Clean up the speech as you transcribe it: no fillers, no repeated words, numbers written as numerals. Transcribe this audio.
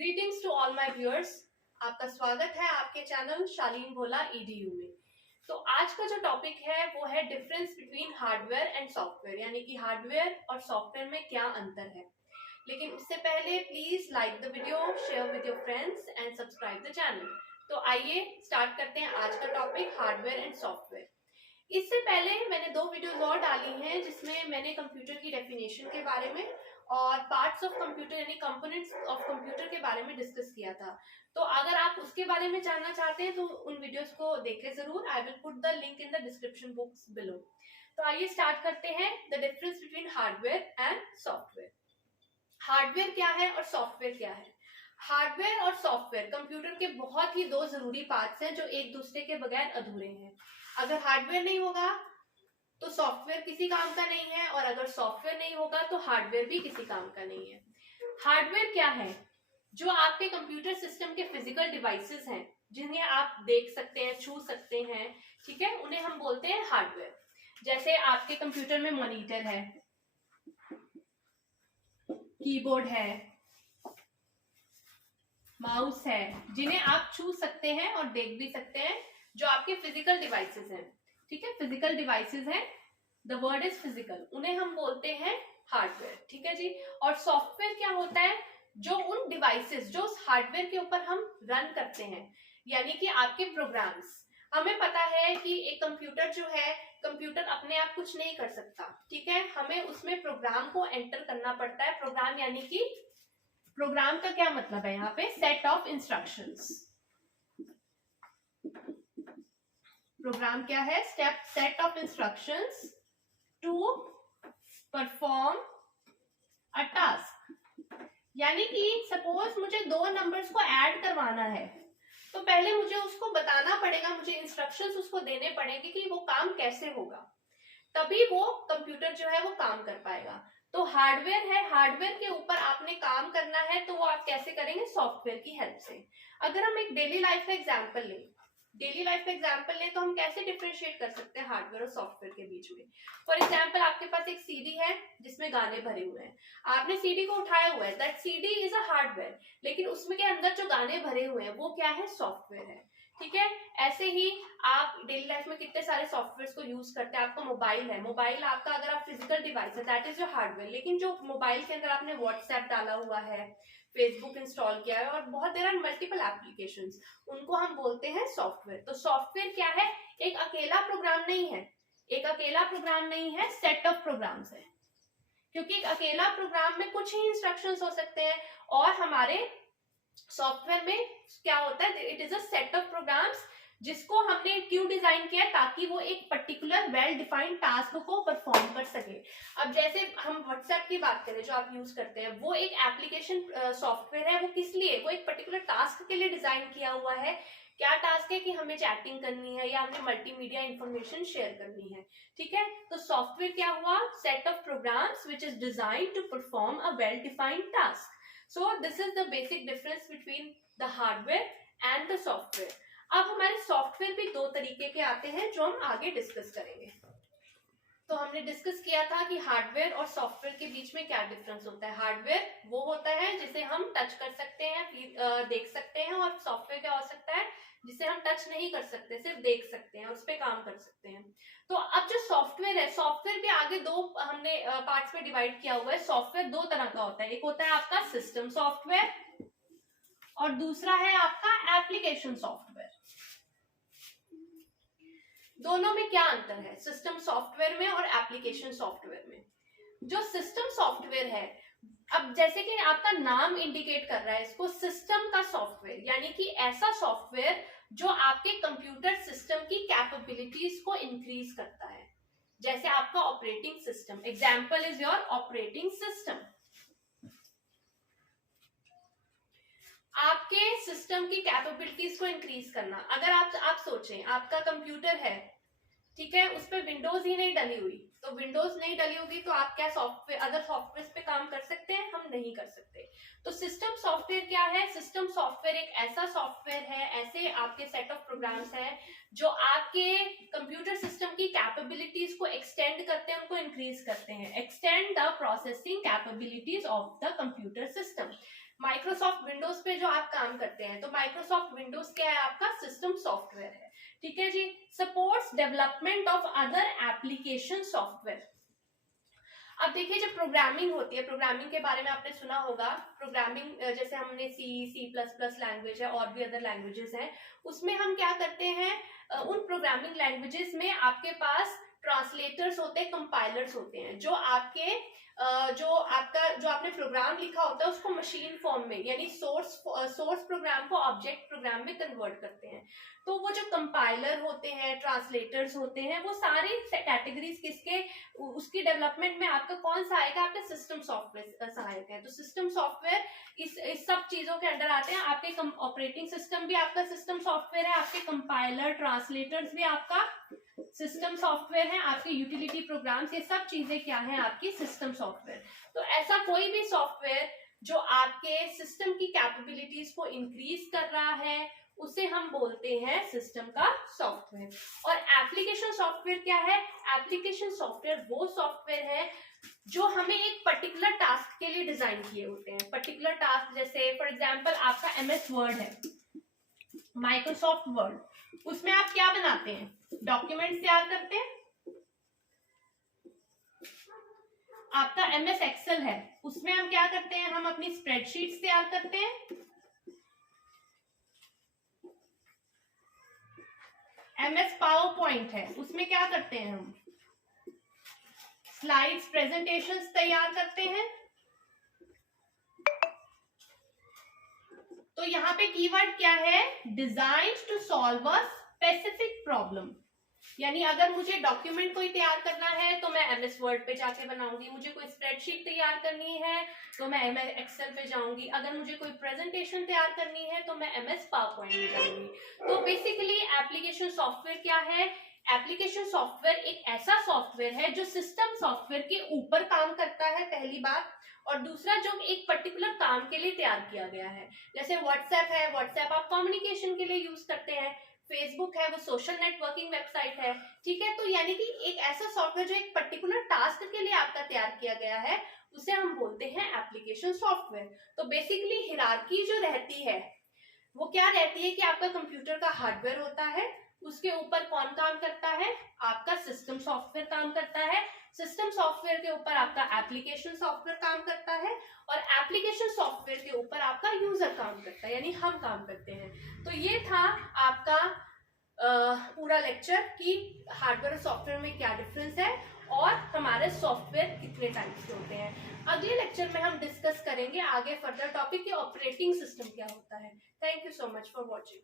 Greetings to all my viewers. आपका स्वागत है आपके चैनल शालीन भोला EDU में। तो आज का जो टॉपिक है वो है difference between hardware and software, यानी कि हार्डवेयर और सॉफ्टवेयर में क्या अंतर है। लेकिन उससे पहले please like the video, share with your friends and subscribe the channel. तो आइए स्टार्ट करते हैं आज का टॉपिक हार्डवेयर एंड सॉफ्टवेयर। इससे पहले मैंने 2 वीडियोस और डाली हैं जिसमें मैंने कंप्यूटर की डेफिनेशन के बारे में और पार्ट्स ऑफ कंप्यूटर यानी कंपोनेंट्स ऑफ कंप्यूटर के बारे में डिस्कस किया था। तो अगर आप उसके बारे में जानना चाहते हैं तो उन वीडियोस को देखें जरूर। I will put the link in the description box below. तो आइए स्टार्ट करते हैं the difference between hardware and software. Hardware क्या है और सॉफ्टवेयर क्या है। हार्डवेयर और सॉफ्टवेयर कंप्यूटर के बहुत ही 2 जरूरी पार्ट्स हैं जो एक दूसरे के बगैर अधूरे हैं। अगर हार्डवेयर नहीं होगा तो सॉफ्टवेयर किसी काम का नहीं है, और अगर सॉफ्टवेयर नहीं होगा तो हार्डवेयर भी किसी काम का नहीं है। हार्डवेयर क्या है? जो आपके कंप्यूटर सिस्टम के फिजिकल डिवाइसेस हैं जिन्हें आप देख सकते हैं, छू सकते हैं, ठीक है, उन्हें हम बोलते हैं हार्डवेयर। जैसे आपके कंप्यूटर में मॉनिटर है, कीबोर्ड है, माउस है, जिन्हें आप छू सकते हैं और देख भी सकते हैं, जो आपके फिजिकल डिवाइसेस हैं। ठीक है, फिजिकल डिवाइसेस हैं, द वर्ड इज फिजिकल, उन्हें हम बोलते हैं हार्डवेयर। ठीक है जी। और सॉफ्टवेयर क्या होता है? जो उन डिवाइसेस जो हार्डवेयर के ऊपर हम रन करते हैं, यानी कि आपके प्रोग्राम्स। हमें पता है कि एक कंप्यूटर जो है, कंप्यूटर अपने आप कुछ नहीं कर सकता, ठीक है, हमें उसमें प्रोग्राम को एंटर करना पड़ता है। प्रोग्राम यानी कि प्रोग्राम का क्या मतलब है यहाँ पे? Set of instructions. प्रोग्राम क्या है? Set of instructions to perform a task. यानी कि सपोज मुझे 2 नंबर्स को ऐड करवाना है, तो पहले मुझे उसको बताना पड़ेगा, मुझे इंस्ट्रक्शंस उसको देने पड़ेंगे कि वो काम कैसे होगा, तभी वो कंप्यूटर जो है वो काम कर पाएगा। तो हार्डवेयर है, हार्डवेयर के ऊपर आपने काम करना है, तो वो आप कैसे करेंगे? सॉफ्टवेयर की हेल्प से। अगर हम एक डेली लाइफ का एग्जांपल लें, तो हम कैसे डिफरेंशिएट कर सकते हैं हार्डवेयर और सॉफ्टवेयर के बीच में। फॉर एग्जांपल, आपके पास एक सीडी है जिसमें गाने भरे हुए हैं, आपने सीडी को उठाया हुआ है, that CD is a hardware, लेकिन उसमें के अंदर जो गाने भरे हुए हैं वो क्या है? सॉफ्टवेयर है। ठीक है, ऐसे ही आप डेली लाइफ में कितने सारे सॉफ्टवेयर को यूज करते हैं। आपका मोबाइल है, मोबाइल आपका अगर आप फिजिकल डिवाइस है, दैट इज योर हार्डवेयर, लेकिन जो मोबाइल के अंदर आपने व्हाट्सएप डाला हुआ है, फेसबुक इंस्टॉल किया है और बहुत देर मल्टीपल एप्लीकेशंस, उनको हम बोलते हैं सॉफ्टवेयर। तो सॉफ्टवेयर क्या है? एक अकेला प्रोग्राम नहीं है, सेट ऑफ प्रोग्राम्स है। क्योंकि एक अकेला प्रोग्राम में कुछ ही इंस्ट्रक्शंस हो सकते हैं, और हमारे सॉफ्टवेयर में क्या होता है? It is a set of programs जिसको हमने क्यों डिजाइन किया? ताकि वो एक पर्टिकुलर वेल डिफाइंड टास्क को परफॉर्म कर सके। अब जैसे हम व्हाट्सएप की बात करें जो आप यूज करते हैं, वो एक एप्लीकेशन सॉफ्टवेयर है। वो किस लिए? वो एक पर्टिकुलर टास्क के लिए डिजाइन किया हुआ है। क्या टास्क है? कि हमें चैटिंग करनी है या हमें मल्टीमीडिया इंफॉर्मेशन शेयर करनी है। ठीक है, तो सॉफ्टवेयर क्या हुआ? Set of programs which is design to perform a well defined task. So this is the basic difference between the hardware and the software. अब हमारे सॉफ्टवेयर भी 2 तरीके के आते हैं जो हम आगे डिस्कस करेंगे। तो हमने डिस्कस किया था कि हार्डवेयर और सॉफ्टवेयर के बीच में क्या डिफरेंस होता है। हार्डवेयर वो होता है जिसे हम टच कर सकते हैं, देख सकते हैं, और सॉफ्टवेयर क्या हो सकता है? जिसे हम टच नहीं कर सकते, सिर्फ देख सकते हैं, उस पर काम कर सकते हैं। तो अब जो सॉफ्टवेयर है, सॉफ्टवेयर भी आगे 2 हमने पार्ट्स में डिवाइड किया हुआ है। सॉफ्टवेयर 2 तरह का होता है, एक होता है आपका सिस्टम सॉफ्टवेयर और दूसरा है आपका एप्लीकेशन सॉफ्टवेयर। दोनों में क्या अंतर है? सिस्टम सॉफ्टवेयर में और एप्लीकेशन सॉफ्टवेयर में। जो सिस्टम सॉफ्टवेयर है, अब जैसे कि आपका नाम इंडिकेट कर रहा है इसको, सिस्टम का सॉफ्टवेयर, यानी कि ऐसा सॉफ्टवेयर जो आपके कंप्यूटर सिस्टम की कैपेबिलिटीज को इंक्रीज करता है। जैसे आपका operating system, example is your operating system. आपके सिस्टम की कैपेबिलिटीज को इंक्रीज करना। अगर आप सोचें, आपका कंप्यूटर है, ठीक है, उस पर विंडोज ही नहीं डली हुई, तो विंडोज नहीं डली होगी तो आप क्या सॉफ्टवेयर, अदर सॉफ्टवेयर पे काम कर सकते हैं? हम नहीं कर सकते। तो सिस्टम सॉफ्टवेयर क्या है? सिस्टम सॉफ्टवेयर एक ऐसा सॉफ्टवेयर है, ऐसे आपके सेट ऑफ प्रोग्राम्स हैं जो आपके कंप्यूटर सिस्टम की कैपेबिलिटीज को एक्सटेंड करते हैं, उनको इंक्रीज करते हैं। Extend the processing capabilities of the computer system. Microsoft Windows पे जो आप काम करते हैं, तो माइक्रोसॉफ्ट विंडोज क्या है, आपका सिस्टम सॉफ्टवेयर है, ठीक है जी। Supports development of other application software. अब देखिए जब प्रोग्रामिंग होती है, प्रोग्रामिंग के बारे में आपने सुना होगा, प्रोग्रामिंग जैसे हमने C++ लैंग्वेज है और भी अदर लैंग्वेजेस हैं, उसमें हम क्या करते हैं, उन प्रोग्रामिंग लैंग्वेजेस में आपके पास ट्रांसलेटर्स होते हैं, कंपाइलर्स होते हैं, जो आपने प्रोग्राम लिखा होता है उसको मशीन फॉर्म में यानी सोर्स प्रोग्राम को ऑब्जेक्ट प्रोग्राम में कन्वर्ट करते हैं। तो वो जो कंपाइलर होते हैं, ट्रांसलेटर्स होते हैं, वो सारी कैटेगरीज किसके, उसकी डेवलपमेंट में आपका कौन सा आएगा, आपका सिस्टम सॉफ्टवेयर सहायक है। तो सिस्टम सॉफ्टवेयर इस सब चीजों के अंडर आते हैं। आपके ऑपरेटिंग सिस्टम भी आपका सिस्टम सॉफ्टवेयर है, आपके कंपाइलर ट्रांसलेटर्स भी आपका सिस्टम सॉफ्टवेयर है, आपके यूटिलिटी प्रोग्राम्स, ये सब चीजें क्या है, आपकी सिस्टम सॉफ्टवेयर। तो ऐसा कोई भी सॉफ्टवेयर जो आपके सिस्टम की कैपेबिलिटीज को इंक्रीज कर रहा है, उसे हम बोलते हैं सिस्टम का सॉफ्टवेयर। और एप्लीकेशन सॉफ्टवेयर क्या है, एप्लीकेशन सॉफ्टवेयर वो सॉफ्टवेयर है जो हमें एक पर्टिकुलर टास्क के लिए डिजाइन किए होते हैं। पर्टिकुलर टास्क जैसे फॉर एग्जांपल आपका MS वर्ड है, माइक्रोसॉफ्ट वर्ड, उसमें आप क्या बनाते हैं, डॉक्यूमेंट तैयार करते हैं। आपका MS एक्सेल है, उसमें हम क्या करते हैं, हम अपनी स्प्रेडशीट्स तैयार करते हैं। MS पावर पॉइंट है, उसमें क्या करते हैं, हम स्लाइड्स प्रेजेंटेशंस तैयार करते हैं। तो यहाँ पे कीवर्ड क्या है, design to solve a specific problem. यानी अगर मुझे डॉक्यूमेंट कोई तैयार करना है तो मैं MS वर्ड पे जाके बनाऊंगी, मुझे कोई स्प्रेडशीट तैयार करनी है तो मैं MS एक्सेल पे जाऊंगी, अगर मुझे कोई प्रेजेंटेशन तैयार करनी है तो मैं MS पावर पॉइंट में जाऊंगी। तो बेसिकली एप्लीकेशन सॉफ्टवेयर क्या है, एप्लीकेशन सॉफ्टवेयर एक ऐसा सॉफ्टवेयर है जो सिस्टम सॉफ्टवेयर के ऊपर काम करता है, पहली बात, और दूसरा जो एक पर्टिकुलर काम के लिए तैयार किया गया है। जैसे व्हाट्सएप है, व्हाट्सएप आप कम्युनिकेशन के लिए यूज करते हैं, फेसबुक है वो सोशल नेटवर्किंग वेबसाइट है, ठीक है। तो यानी कि एक ऐसा सॉफ्टवेयर जो एक पर्टिकुलर टास्क के लिए आपका तैयार किया गया है, उसे हम बोलते हैं एप्लीकेशन सॉफ्टवेयर। तो बेसिकली हिरार्की जो रहती है वो क्या रहती है कि आपका कंप्यूटर का हार्डवेयर होता है, उसके ऊपर कौन काम करता है, आपका सिस्टम सॉफ्टवेयर काम करता है, सिस्टम सॉफ्टवेयर के ऊपर आपका एप्लीकेशन सॉफ्टवेयर काम करता है, और एप्लीकेशन सॉफ्टवेयर के ऊपर आपका यूजर काम करता है, यानी हम काम करते हैं। तो ये था आपका पूरा लेक्चर कि हार्डवेयर और सॉफ्टवेयर में क्या डिफरेंस है और हमारे सॉफ्टवेयर कितने टाइप्स के होते हैं। अगले लेक्चर में हम डिस्कस करेंगे आगे फर्दर टॉपिक कि ऑपरेटिंग सिस्टम क्या होता है। Thank you so much for watching.